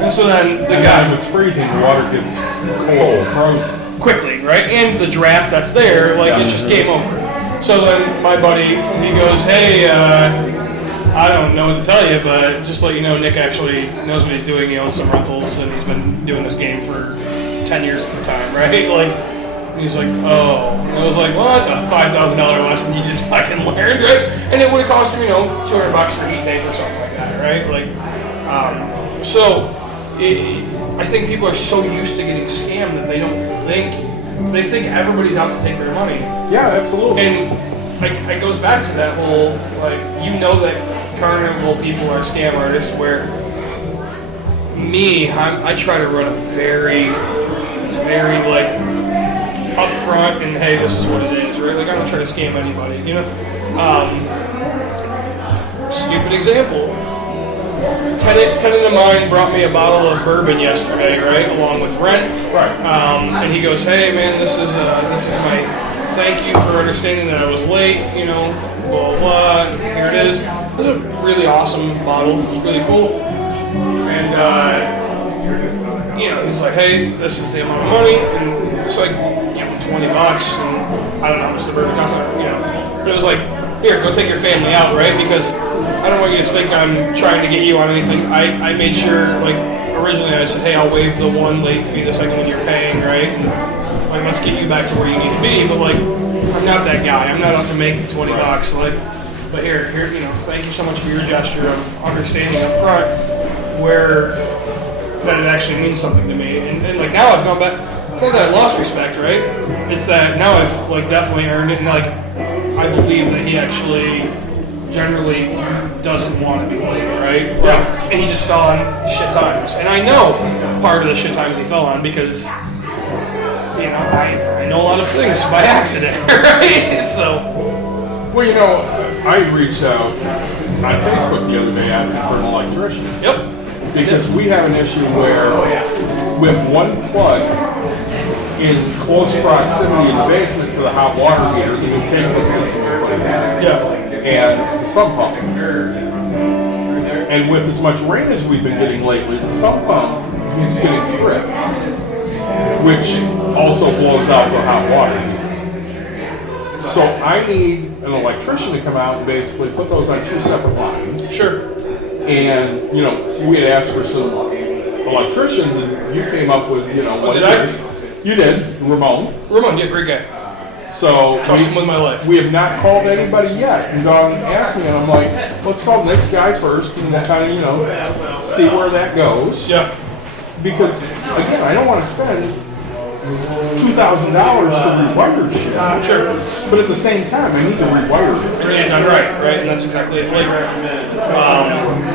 And so then the And guy then if it's freezing, the water gets cold, frozen. quickly, right? And the draft that's there, like, it's just game over. So then my buddy, he goes, "Hey, I don't know what to tell you, but just to let you know, Nick actually knows what he's doing. He owns some rentals, and he's been doing this game for 10 years at the time, right?" Like, he's like, "Oh." And I was like, "Well, that's a $5,000 lesson you just fucking learned, right?" And it would have cost him, $200 for heat tank or something like that, right? Like, I think people are so used to getting scammed that they think everybody's out to take their money. Yeah, absolutely. And it goes back to that whole, like, that carnival people are scam artists, where I try to run a very, very, like, upfront and, hey, this is what it is, right? Like, I don't try to scam anybody, Stupid example. Tenant of mine brought me a bottle of bourbon yesterday, right, along with rent. Right. And he goes, "Hey, man, this is my thank you for understanding that I was late, blah, blah, blah. Here it is." It was a really awesome bottle. It was really cool. And, he's like, "Hey, this is the amount of money." And it's like, $20. And I don't know how much the bourbon costs, But it was like, "Here, go take your family out," right? Because I don't want you to think I'm trying to get you on anything. I made sure, like, originally I said, "Hey, I'll waive the one late fee the second one you're paying, right? And, like, let's get you back to where you need to be." But, like, I'm not that guy. I'm not out to make $20. Like, but here, thank you so much for your gesture of understanding up front that it actually means something to me. And like, now I've gone back. It's not that I lost respect, right? It's that now I've, like, definitely earned it. And, like, I believe that he actually generally doesn't want to be late, right? Like, and he just fell on shit times. And I know part of the shit times he fell on because, I know a lot of things by accident, right? So. Well, I reached out on Facebook the other day asking for an electrician. Yep. Because we have an issue where we have one plug in close proximity in the basement to the hot water heater, the new tankless system we put in there, and the sump pump. And with as much rain as we've been getting lately, the sump pump keeps getting tripped, which also blows out the hot water. So I need an electrician to come out and basically put those on two separate lines. Sure. And, we had asked for some electricians, and you came up with, what did I? yours. You did, Ramon. Yeah, great guy. So Trust him with my life. we have not called anybody yet. And gone and asked me, and I'm like, let's call the next guy first, and we'll kind of, see where that goes. Yeah. Because, again, I don't want to spend $2,000 to rewire shit. Sure. But at the same time, I need to rewire it. Everything's done right, and that's exactly it. Like,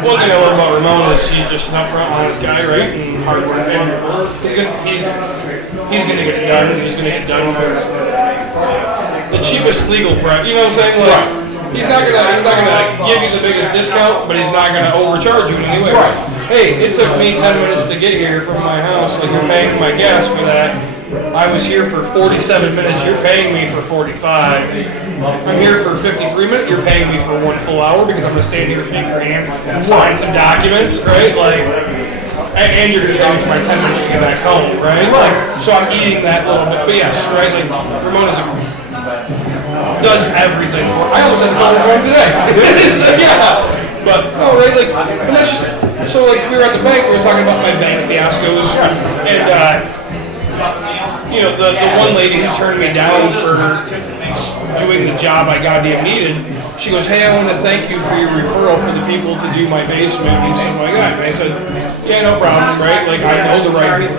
one thing I love about Ramon is he's just an upfront, honest guy, right, and hard work. And he's gonna get it done, and he's gonna get it done for the cheapest legal price. You know what I'm saying? Like, he's not gonna give you the biggest discount, but he's not gonna overcharge you in any way. Right. hey, it took me 10 minutes to get here from my house. Like, you're paying my gas for that. I was here for 47 minutes. You're paying me for 45. I'm here for 53 minutes. You're paying me for 1 full hour because I'm going to stand here, shake your hand, sign some documents, right? Like, and you're going to pay me for my 10 minutes to get back home, right? Like, so I'm eating that little bit. But yes, right? Like, Ramona's does everything for. I almost had to call Ramona today. So, yeah. But, oh, right? Like, and that's just. So, like, we were at the bank, we were talking about my bank fiascos, and, you know, the one lady who turned me down for doing the job I goddamn needed, she goes, hey, I want to thank you for your referral for the people to do my basement and stuff like that. And I said, yeah, no problem, right? Like, I know the right people.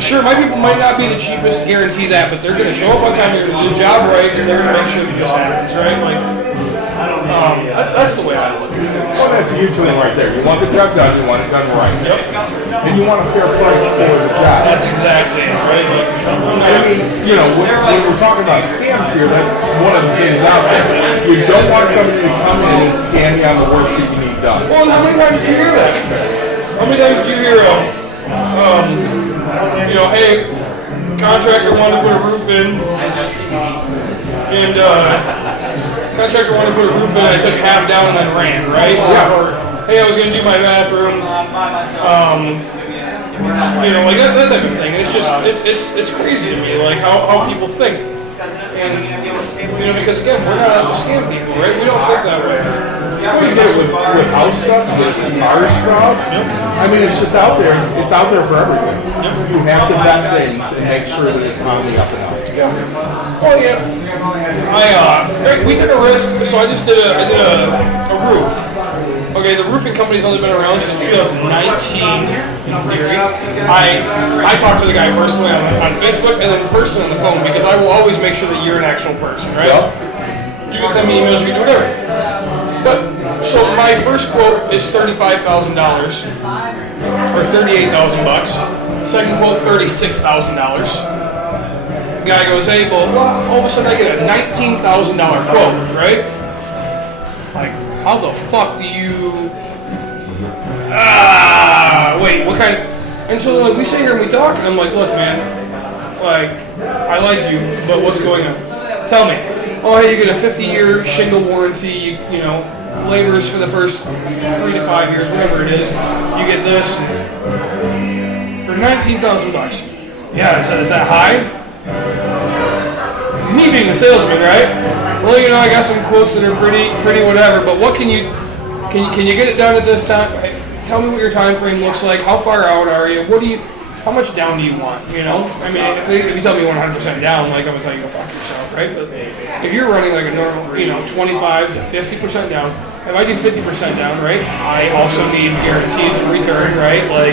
Sure, my people might not be the cheapest, guarantee that, but they're going to show up on time, they're going to do the job right, and they're going to make sure that this happens, right? Like, that's the way I look at it. Well, that's a huge thing right there. You want the job done, you want it done right. Yep. And you want a fair price for the job. That's exactly it, right? Like, I mean, you know, when we're talking about scams here, that's one of the things out there. You don't want somebody to come in and scam you on the work that you need done. well, and how many times do you hear that? How many times do you hear, you know, hey, contractor wanted to put a roof in, and, contractor wanted to put a roof in, I took half down and then ran, right? Yeah. Or, hey, I was going to do my bathroom, you know, like that type of thing. It's just, it's crazy to me, like how people think. And, you know, because again, we're not out to scam people, right? We don't think that way. Well, you get it with house stuff, you get it with car stuff. I mean, it's just out there. It's out there for everyone. You have to vet things and make sure that it's on the up and up. Oh yeah. We took a risk, so I just did a roof. Okay, the roofing company's only been around since 2019 in theory. I talked to the guy personally on Facebook and then personally on the phone because I will always make sure that you're an actual person, right? Yep. You can send me emails, you can do whatever. But so my first quote is $35,000 or $38,000. Second quote $36,000. Guy goes, hey, well, all of a sudden I get a $19,000 quote, right? Like, how the fuck do you? Wait, what kind? And so like we sit here and we talk, and I'm like, look, man, like, I like you, but what's going on? Tell me. Oh, hey, you get a 50-year shingle warranty. You know, laborers for the first 3 to 5 years, whatever it is. You get this for $19,000. Yeah, so is that high? Me being the salesman, right? Well, you know, I got some quotes that are pretty whatever, but what can you get it done at this time? Tell me what your time frame looks like. How far out are you? How much down do you want? You know, I mean, if you tell me 100% down, like I'm gonna tell you go fuck yourself, right? But if you're running like a normal, you know, 25 to 50% down, if I do 50% down, right? I also need guarantees in return, right? Like,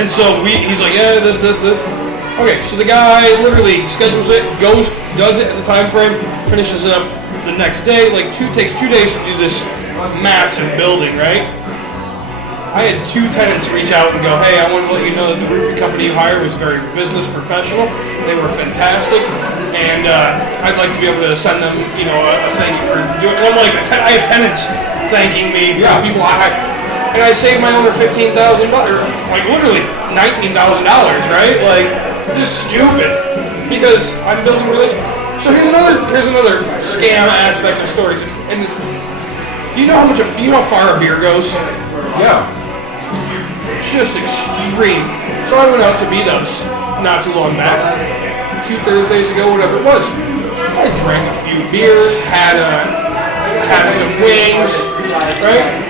and so he's like, yeah, this. Okay, so the guy literally schedules it, does it at the time frame, finishes it up the next day. Like takes 2 days to do this massive building, right? I had 2 tenants reach out and go, hey, I want to let you know that the roofing company you hired was very business professional. They were fantastic, and I'd like to be able to send them, you know, a thank you for doing it. And I'm like, I have tenants thanking me for the people I hired. And I saved my owner $15,000, like literally $19,000, right? Like, just stupid, because I'm building relationships. So here's another scam aspect of stories. Do you know how far a beer goes? Yeah. It's just extreme. So I went out to B-Dubs not too long back, 2 Thursdays ago, whatever it was. I drank a few beers, had some wings, right?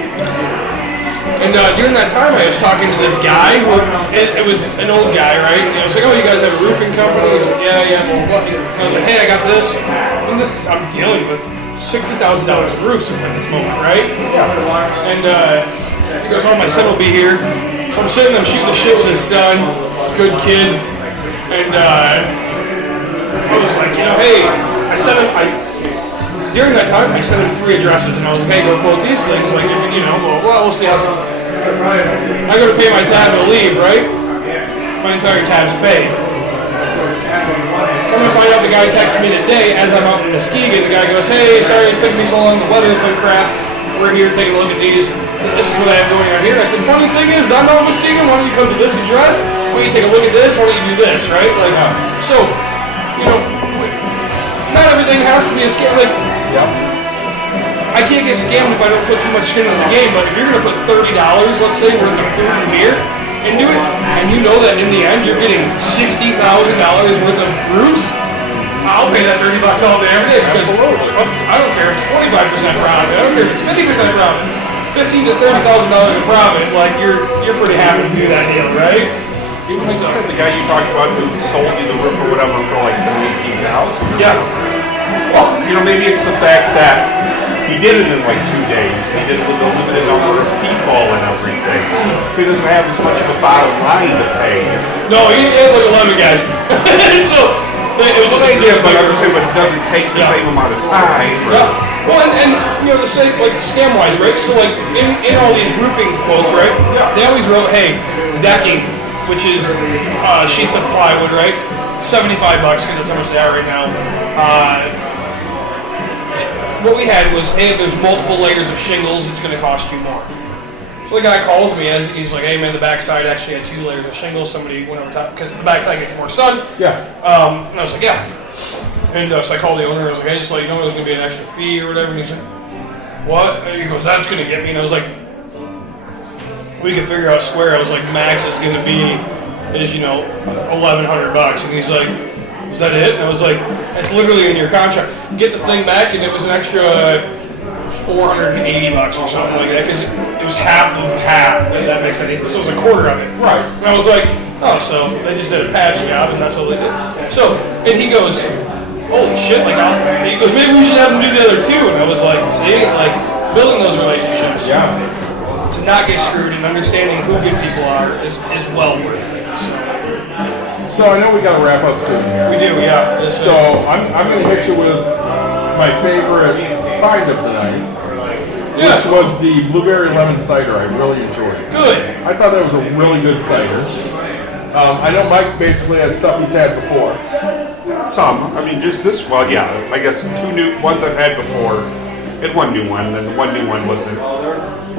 And during that time, I was talking to this guy who, it was an old guy, right? And I was like, oh, you guys have a roofing company? He's like, yeah, well, what? And I was like, hey, I got this. And I'm dealing with $60,000 of roofs at this moment, right? Yeah. And he goes, oh, my son will be here. So I'm sitting there shooting the shit with his son, good kid. And I was like, you know, hey, during that time, I sent him 3 addresses, and I was like, hey, go quote these things. Like, you know, well, we'll see how some. I go to pay my tab to leave, right? My entire tab's paid. Come to find out, the guy texted me today as I'm out in Muskegon. The guy goes, hey, sorry it's taking me so long. The weather's been crap. We're here taking a look at these. this is what I have going on here. And I said, funny thing is, I'm not Muskegon. Why don't you come to this address? Why don't you take a look at this? Why don't you do this, right? Like, so, you know, not everything has to be a scam. Like, I can't get scammed if I don't put too much skin in the game, but if you're going to put $30, let's say, worth of food and beer into it, and you know that in the end you're getting $60,000 worth of brews, I'll pay that $30 all day every day because I don't care if it's 25% profit, I don't care if it's 50% profit, $15,000 to $30,000 of profit, like you're pretty happy to do that deal, right? Even like you said, the guy you talked about who sold you the roof or whatever for like $18,000. Yeah. Well, you know, maybe it's the fact that he did it in like 2 days. He did it with a limited number of people and everything. So he doesn't have as much of a bottom line to pay. No, he had like 11 guys. So it was just but I understand, but it doesn't take the same amount of time. Yeah. Well, and you know, the same, like scam wise, right? So like in all these roofing quotes, right? Yeah. They always wrote, hey, decking, which is sheets of plywood, right? $75 because that's how much they are right now. What we had was, hey, if there's multiple layers of shingles, it's going to cost you more. So the guy calls me as he's like, hey man, the backside actually had 2 layers of shingles. Somebody went over top because the backside gets more sun. Yeah. And I was like, yeah. And so I called the owner. I was like, hey, just let you know there's going to be an extra fee or whatever. And he's like, what? And he goes, that's going to get me. And I was like, we can figure out square. I was like, max is going to be is, you know, $1,100. And he's like, is that it? And I was like, it's literally in your contract. Get the thing back, and it was an extra $480 or something like that, because it was half of half, and that makes sense. So it was a quarter of it. Right. And I was like, oh, so they just did a patch job, and that's what they did. So, and he goes, holy shit, like, he goes, maybe we should have them do the other two. And I was like, see, like, building those relationships. Yeah. To not get screwed and understanding who good people are is well worth it. So I know we got to wrap up soon here. We do, yeah. So I'm going to hit you with my favorite find of the night, which was the blueberry lemon cider. I really enjoyed it. Good. I thought that was a really good cider. I know Mike basically had stuff he's had before. Some. I mean, just this. Well, yeah. I guess 2 new ones I've had before, and 1 new one. And then the 1 new one wasn't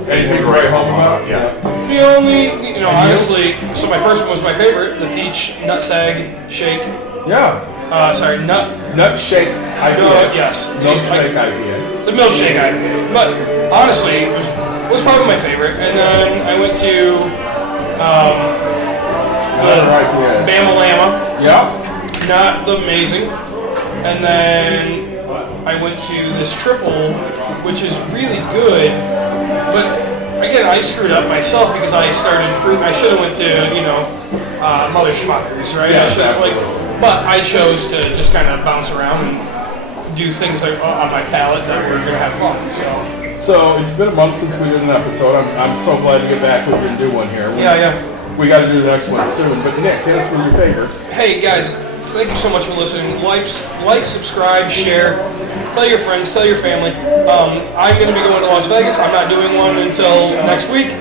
anything to write home about. Yeah. The only, you know, honestly, so my first one was my favorite, the peach nut sag shake. Yeah. Sorry, nut shake IPA. Yes. Milkshake IPA. It's a milkshake IPA. But honestly, it was probably my favorite. And then I went to Bama Llama. Yeah. Not amazing. And then I went to this triple, which is really good. But again, I screwed up myself because I started fruit. I should have went to, you know, Mother Schmuckers, right? Yes, absolutely. But I chose to just kind of bounce around and do things like on my palate that were going to have fun. So it's been a month since we did an episode. I'm so glad to get back with you and do one here. We got to do the next one soon. But Nick, hit us with your favorites. Hey guys, thank you so much for listening. Like, subscribe, share. Tell your friends, tell your family. I'm going to be going to Las Vegas. I'm not doing one until next week.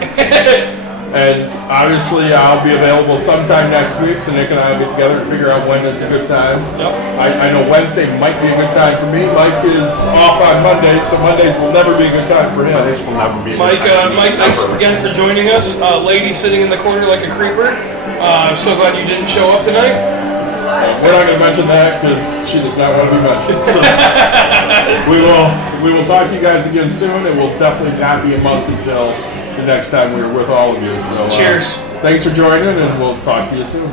And obviously, I'll be available sometime next week, so Nick and I will get together and figure out when is a good time. Yep. I know Wednesday might be a good time for me. Mike is off on Mondays, so Mondays will never be a good time for him. Mondays will never be a Mike, good time. Mike, thanks again for joining us. Lady sitting in the corner like a creeper. I'm so glad you didn't show up tonight. We're not going to mention that because she does not want to be mentioned. So we will talk to you guys again soon. It will definitely not be a month until the next time we're with all of you. So cheers. Thanks for joining, and we'll talk to you soon.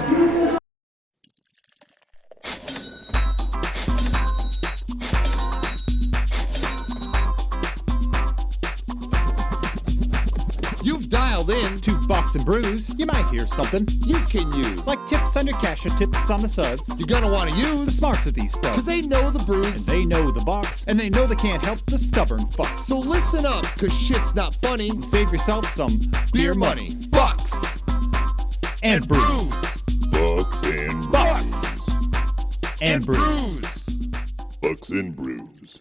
You've dialed in to Box and Brews. You might hear something you can use, like tips on your cash or tips on the suds. You're gonna want to use the smarts of these studs, 'cause they know the brews, and they know the box, and they know they can't help the stubborn fucks. So listen up, 'cause shit's not funny, and save yourself some beer money. Box and Brews. Bucks and Box Brews. and Brews. Bucks and Brews.